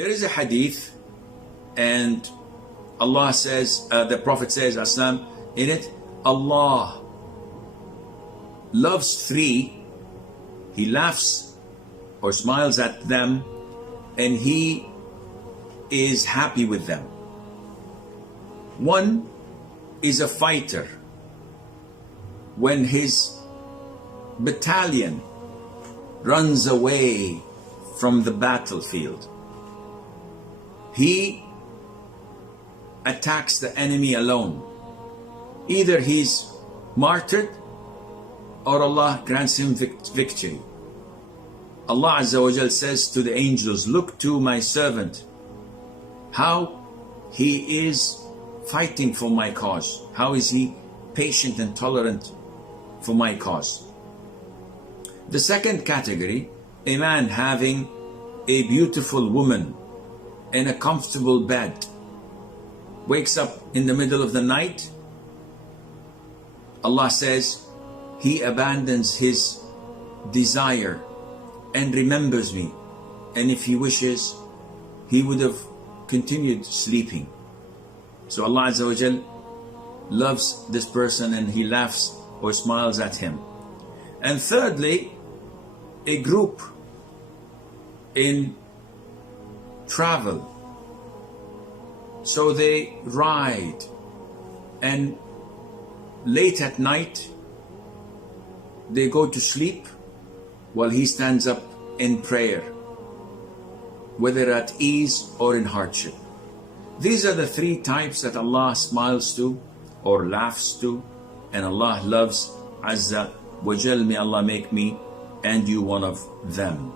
There is a hadith, and Allah says, the Prophet says, Aslam, in it, Allah loves three. He laughs or smiles at them, and He is happy with them. One is a fighter. When his battalion runs away from the battlefield, he attacks the enemy alone. Either he's martyred or Allah grants him victory. Allah Azza wa Jal says to the angels, look to my servant, how he is fighting for my cause. How is he patient and tolerant for my cause. The second category, a man having a beautiful woman in a comfortable bed, wakes up in the middle of the night. Allah says he abandons his desire and remembers me, and if he wishes he would have continued sleeping. So Allah Azza wa Jal loves this person and He laughs or smiles at him. And thirdly, a group in travel. So they ride, and late at night they go to sleep while he stands up in prayer, whether at ease or in hardship. These are the three types that Allah smiles to or laughs to, and Allah loves Azza wa Jal. May Allah make me and you one of them.